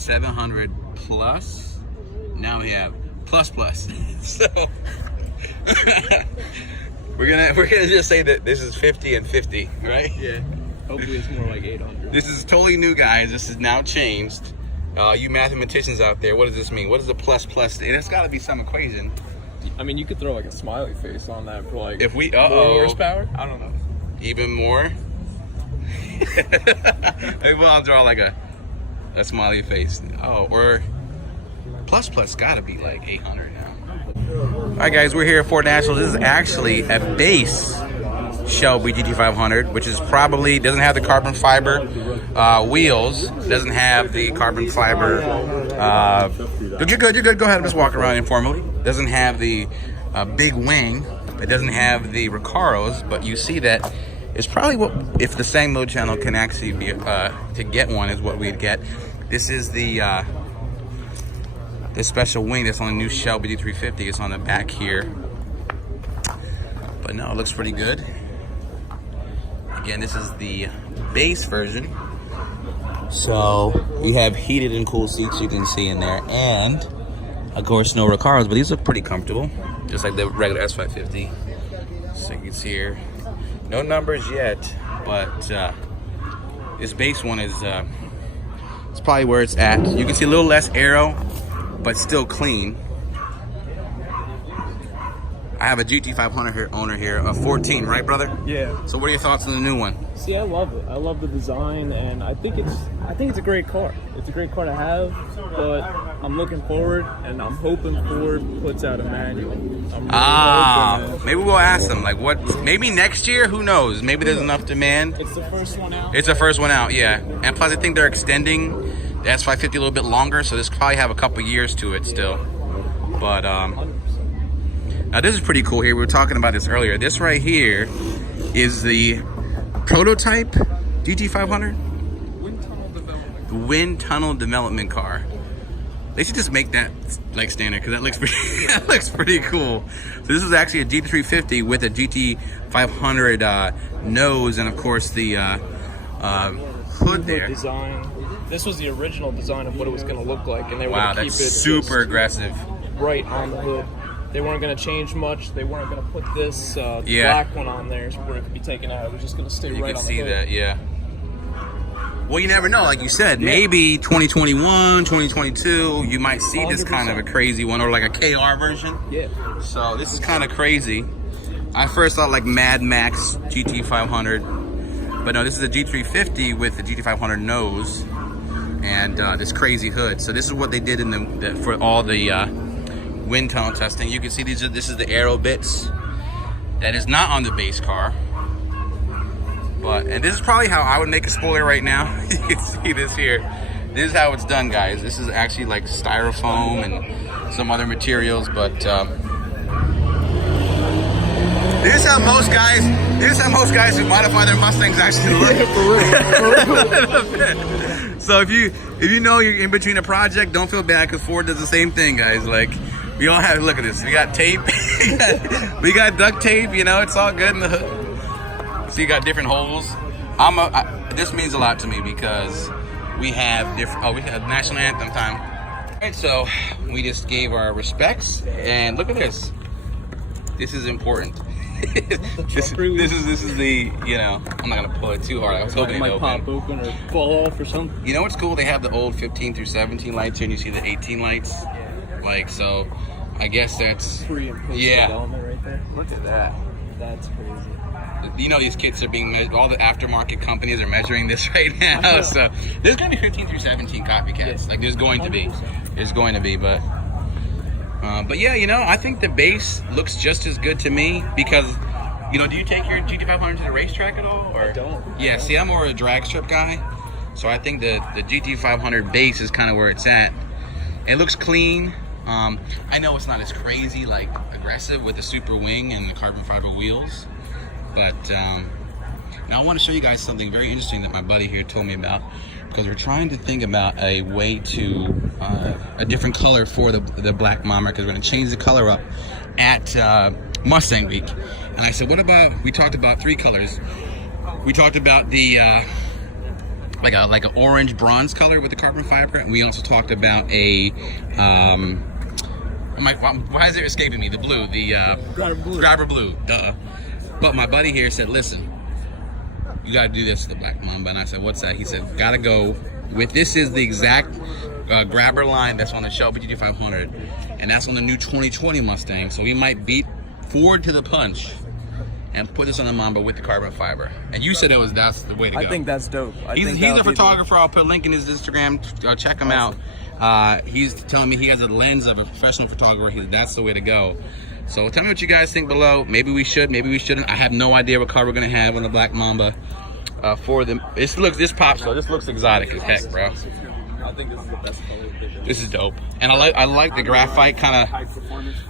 700 plus. Now we have plus. So we're gonna just say that this is 50 and 50, right? Yeah. Hopefully it's more like 800. This is totally new, guys. This is now changed. You mathematicians out there, what does this mean? What is the plus? It's got to be some equation. I mean, you could throw like a smiley face on that for like if we more horsepower. I don't know. Even more. Maybe I'll draw like a smiley face. Oh, or plus gotta be like 800 now. All right, guys, we're here at Ford National. This is actually a base Shelby GT500, which is probably doesn't have the carbon fiber wheels, doesn't have the carbon fiber. You're good. Go ahead and just walk around informally. Doesn't have the big wing. It doesn't have the Recaros, but you see that it's probably what if the Sang Mode channel can actually be to get one is what we'd get. This is the this special wing that's on the new Shelby GT350. It's on the back here, but no, it looks pretty good. Again, this is the base version. So you have heated and cooled seats you can see in there, and of course no Recaros, but these look pretty comfortable, just like the regular S550. So you can see here, no numbers yet, but this base one is it's probably where it's at. You can see a little less aero, but still clean. I have a GT500 owner here, a 14, right, brother? Yeah. So what are your thoughts on the new one? See, I love it. I love the design, and I think it's a great car. It's a great car to have, but I'm looking forward, and I'm hoping Ford puts out a manual. Maybe we'll ask them, like, what? Maybe next year. Who knows? Maybe there's enough demand. It's the first one out. It's the first one out, yeah. And plus, I think they're extending the S550 a little bit longer, so this probably have a couple years to it still. But now this is pretty cool here. We were talking about this earlier. This right here is the prototype GT500. The wind tunnel development car. They should just make that like standard because that looks pretty, that looks pretty cool. So this is actually a GT350 with a GT500 nose and of course the hood there. Design. This was the original design of what it was going to look like, and they were wow, going to keep that's it super aggressive. Right on the hood. They weren't going to change much. They weren't going to put this black one on there where it could be taken out. It was just going to stay right on the hood. You can see that, yeah. Well, you never know. Like you said, maybe 2021, 2022, you might see 100%. This kind of a crazy one, or like a KR version. Yeah. So this is kind of crazy. I first thought like Mad Max GT500, but no, this is a G350 with the GT500 nose and this crazy hood. So this is what they did in the for all the wind tunnel testing. You can see this is the aero bits that is not on the base car. And this is probably how I would make a spoiler right now. You can see this here. This is how it's done, guys. This is actually like styrofoam and some other materials, but this is how most guys who modify their Mustangs actually look. So if you know you're in between a project, don't feel bad because Ford does the same thing, guys. Like we all have, look at this. We got tape, we got duct tape. You know, it's all good in the hood. So you got different holes. This means a lot to me because we have different. Oh, we have national anthem time. All right, so we just gave our respects, and look at this. This is important. this is the, you know, I'm not gonna pull it too hard. I was hoping it might pop open or fall off or something. You know what's cool? They have the old 15 through 17 lights here, and you see the 18 lights. Like, so I guess that's pre and post development right there. Look at that. That's crazy. You know these kits are being measured. All the aftermarket companies are measuring this right now. So there's gonna be 15 through 17 copycats. Yes. Like there's going to be. There's going to be, but yeah, you know, I think the base looks just as good to me because, you know, do you take your GT500 to the racetrack at all? Or? I don't. Yeah, see, I'm more of a drag strip guy, so I think the GT500 base is kind of where it's at. It looks clean. I know it's not as crazy, like aggressive with the super wing and the carbon fiber wheels. But now I want to show you guys something very interesting that my buddy here told me about, because we're trying to think about a way to a different color for the black Bomber, because we're going to change the color up at Mustang Week. And I said, what about, we talked about 3 colors. We talked about the like an orange bronze color with the carbon fiber. And we also talked about a why is it escaping me? The blue, the grabber blue. Duh. But my buddy here said, listen, you got to do this to the Black Mamba. And I said, what's that? He said, got to go with, this is the exact grabber line that's on the Shelby GT500, and that's on the new 2020 Mustang. So we might beat Ford to the punch and put this on the Mamba with the carbon fiber. And you said that's the way to go. I think that's dope. He's a photographer. I'll put a link in his Instagram. Check him out. He's telling me he has a lens of a professional photographer. That's the way to go. So tell me what you guys think below. Maybe we should, maybe we shouldn't. I have no idea what car we're gonna have on the Black Mamba for them. This pops though. This looks exotic as heck, bro. I think this is the best color. This is dope, and I like the graphite kind of.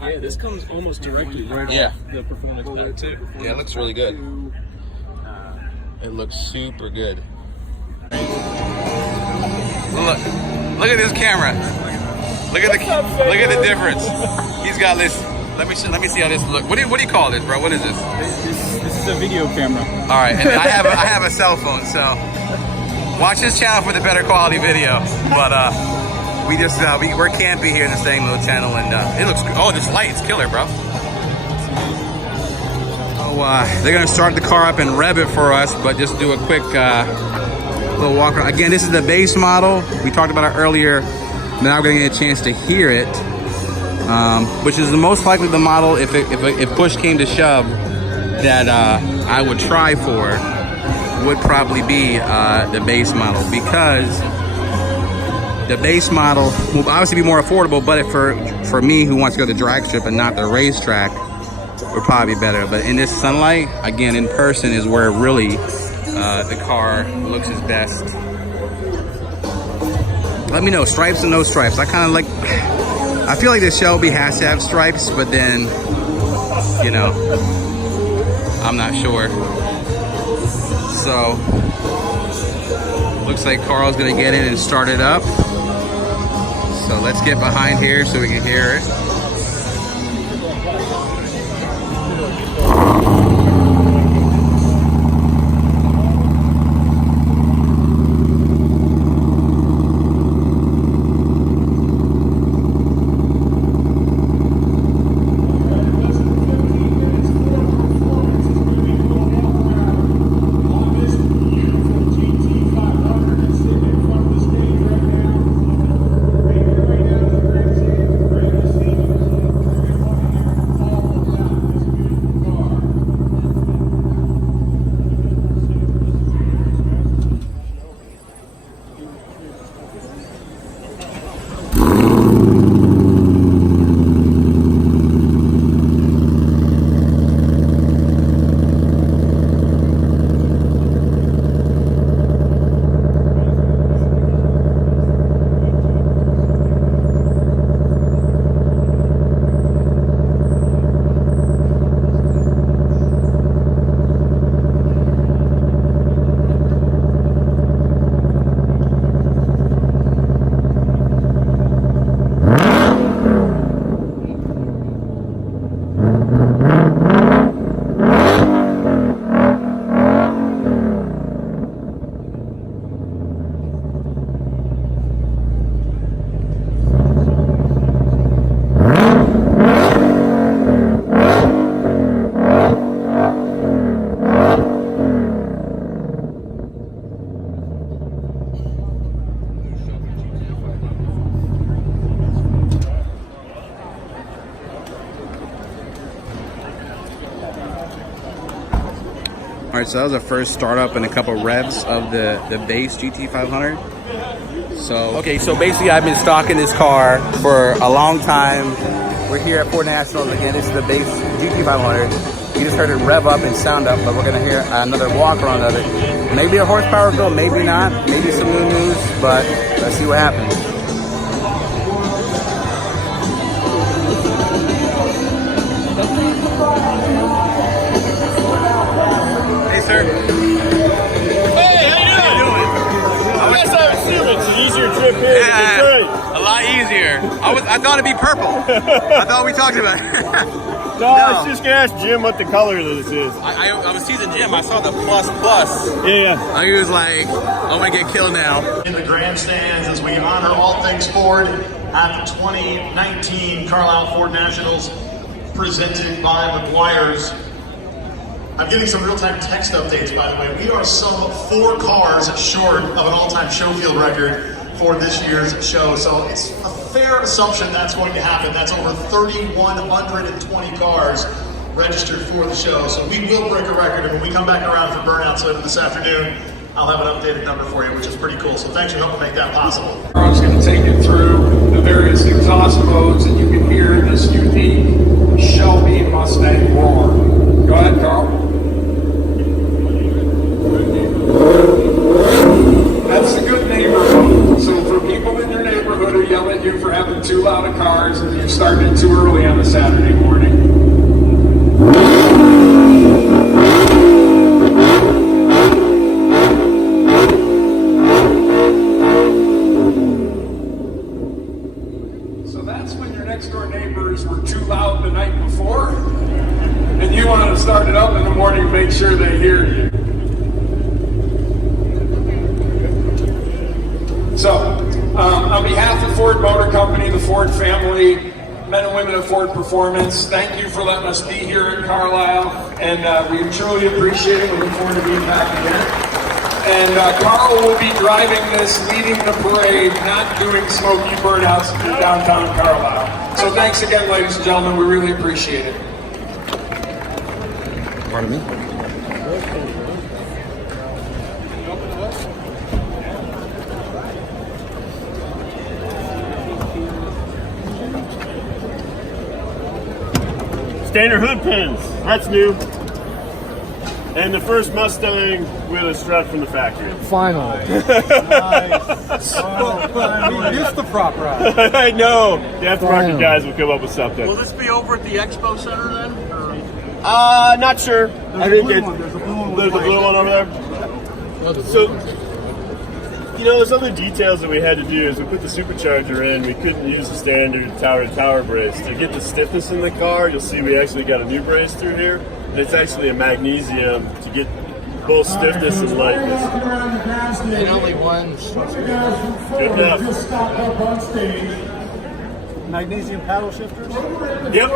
Yeah, this comes almost directly right off the performance pack too. Yeah, it looks really good. It looks super good. Look at this camera. Look at the difference. He's got this. Let me see how this looks. What do you call this, bro? What is this? This is a video camera. All right, and I have a cell phone, so watch this channel for the better quality video. But we just we're campy here in the same little channel, and it looks good. Oh, this light is killer, bro. So they're gonna start the car up and rev it for us, but just do a quick little walk around. Again, this is the base model. We talked about it earlier. Now we're gonna get a chance to hear it, which is the most likely the model, if push came to shove, that I would try for, would probably be the base model, because the base model will obviously be more affordable, but for me who wants to go to the drag strip and not the racetrack, would probably be better. But in this sunlight, again, in person is where really the car looks its best. Let me know, stripes and no stripes. I kind of like, I feel like the Shelby has to have stripes, but then, you know, I'm not sure. So, looks like Carl's gonna get in and start it up. So let's get behind here so we can hear it. All right, so that was the first startup and a couple revs of the base GT500. So, okay, so basically I've been stocking this car for a long time. We're here at Ford National. Again, this is the base GT500. You just heard it rev up and sound up, but we're gonna hear another walk around of it. Maybe a horsepower bill, maybe not. Maybe some new news, but let's see what happens. Sir. Hey, how you doing? That's how it's doing. It's an easier trip here. Yeah, a lot easier. I I thought it'd be purple. I thought we talked about it. No, I was just gonna ask Jim what the color of this is. I was teasing Jim. I saw the plus. Yeah. He was like, I'm gonna get killed now. In the grandstands as we honor all things Ford at the 2019 Carlisle Ford Nationals presented by McGuire's. I'm getting some real-time text updates, by the way. We are some 4 cars short of an all-time show field record for this year's show. So it's a fair assumption that's going to happen. That's over 3,120 cars registered for the show. So we will break a record, and when we come back around for burnouts later this afternoon, I'll have an updated number for you, which is pretty cool. So thanks for helping make that possible. I'm just going to take you through the various exhaust modes, and you can hear this unique Shelby Mustang roar. Go ahead, Carl. That's the good neighbor mode. So for people in your neighborhood who yell at you for having too loud of cars and you're starting too early on a Saturday morning. So that's when your next door neighbors were too loud the night before and you want to start it up in the morning and make sure they hear you. So, on behalf of Ford Motor Company, the Ford family, men and women of Ford Performance, thank you for letting us be here at Carlisle, and we truly appreciate it. We look forward to being back again. And Carl will be driving this, leading the parade, not doing smoky burnouts through downtown Carlisle. So thanks again, ladies and gentlemen. We really appreciate it. Pardon me? Standard hood pins. That's new. And the first Mustang with a strut from the factory. Finally. Nice. We missed the prop ride. I know. The aftermarket guys will come up with something. Will this be over at the Expo Center then? Not sure. There's a blue one over there. So, you know, there's other details that we had to do. As we put the supercharger in, we couldn't use the standard tower-to-tower brace. To get the stiffness in the car, you'll see we actually got a new brace through here. And it's actually a magnesium to get both stiffness and lightness. And only one's Good enough. magnesium paddle shifters. Yep.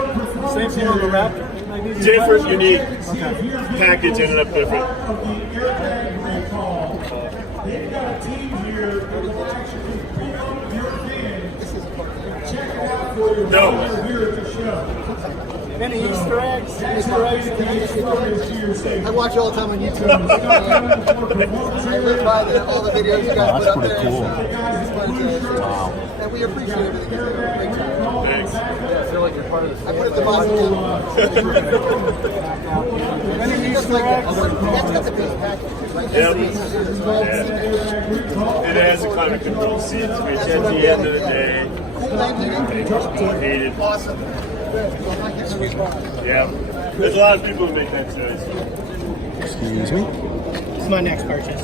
Same thing on the Raptor. Magnesium Different, paddle? unique. Okay. Package ended up different. No. Any Easter eggs? Easter eggs? I watch all the time on YouTube. I live by all the videos you guys put up there. Cool. Wow. And we appreciate everything you're doing. Great job. Thanks. I feel like you're part of this. I put it the box again. Any Easter eggs? That's got the base package, right? Yep. Yeah. It has a climate control seat, which at the end of the day, Cool magnet. hated. Awesome. Yeah. There's a lot of people who make that choice. Excuse me? This is my next purchase.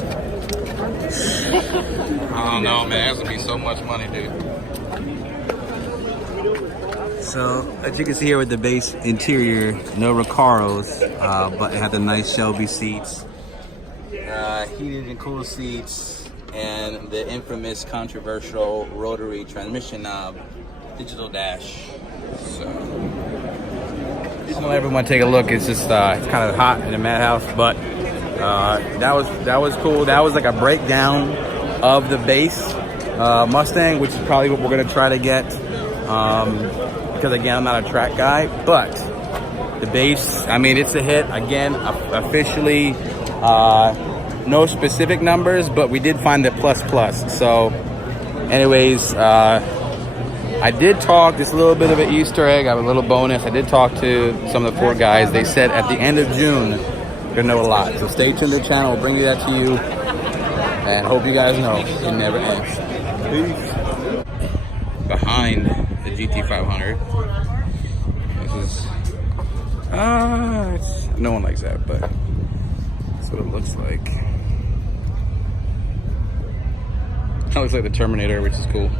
I don't know, man. That's gonna be so much money, dude. So, as you can see here with the base interior, no Recaros, but it had the nice Shelby seats, heated and cooled seats, and the infamous controversial rotary transmission knob, digital dash. So, I'm gonna let everyone take a look. It's just it's kind of hot in the madhouse, but that was cool. That was like a breakdown of the base Mustang, which is probably what we're gonna try to get. Because again, I'm not a track guy, but the base, I mean, it's a hit. Again, officially, no specific numbers, but we did find the plus. So, anyways, I did talk, just a little bit of an Easter egg, I have a little bonus. I did talk to some of the Ford guys. They said at the end of June, you're gonna know a lot. So stay tuned to the channel, we'll bring you that to you. And hope you guys know, it never ends. Peace. Behind the GT500. This is, no one likes that, but that's what it looks like. That looks like the Terminator, which is cool.